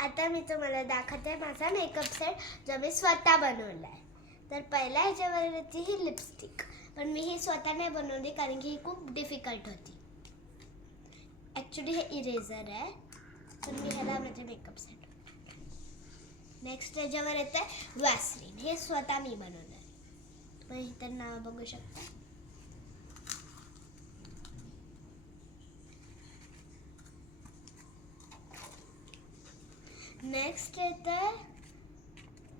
आता मी तुम्हाला दाखवते माझा मेकअप सेट जो मी स्वतः बनवला आहे. तर पहिला ह्याच्यावर होती ही लिपस्टिक, पण मी ही स्वतः नाही बनवली कारण की ही खूप डिफिकल्ट होती. ॲक्च्युली हे इरेझर आहे, तर मी ह्याला माझे मेकअप सेट. नेक्स्ट त्याच्यावर येतं वॅसलीन. हे स्वतः मी बनवलं आहे. तुम्ही इथं नाव बघू शकता. नेक्स्ट येतं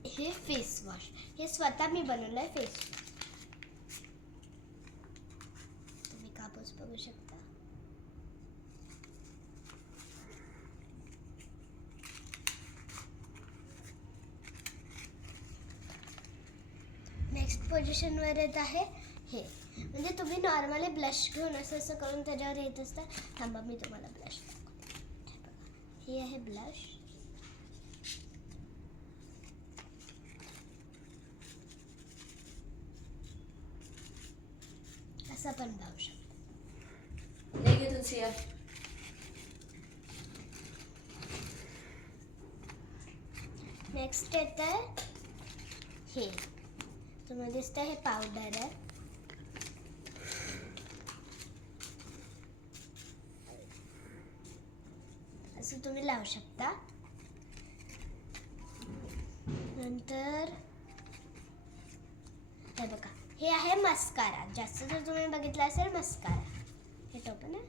हे फेस वॉश. हे स्वतः मी बनवलं आहे फेस वॉश. तुम्ही कापूस बघू शकता. नेक्स्ट पोझिशनवर येत आहे हे. म्हणजे तुम्ही नॉर्मली ब्लश घेऊन असं करून त्याच्यावर येत असता. थांबा मी तुम्हाला ब्लश दाखवते. हे आहे ब्लश. असं पण लावू शकतो. नेक्स्ट येतं हे. तुम्हाला दिसतं हे पावडर आहे. असं तुम्ही लावू शकता. नंतर हे बघा, हे आहे मस्कारा. जास्त जर तुम्ही बघितलं असेल मस्कारा, हे टोपन आहे.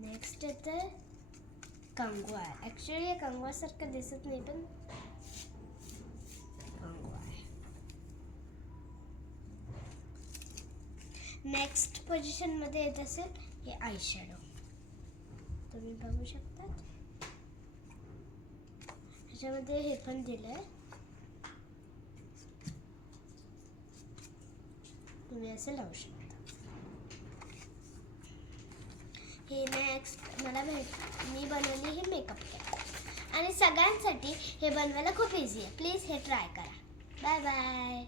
नेक्स्ट येतं कंगवा. ॲक्च्युली हे कंगवासारखं दिसत नाही, पण कंगवा आहे. नेक्स्ट पोझिशनमध्ये येत असेल हे आय शॅडो. तुम्ही बघू शकता. ह्याच्यामध्ये हे पण दिलं आहे. तुम्ही असं लावू शकता. हे नेक्स्ट मी बनवली ही मेकअप किट आणि सगळ्यांसाठी हे बनवायला खूप इझी आहे. प्लीज हे ट्राय करा. Bye bye.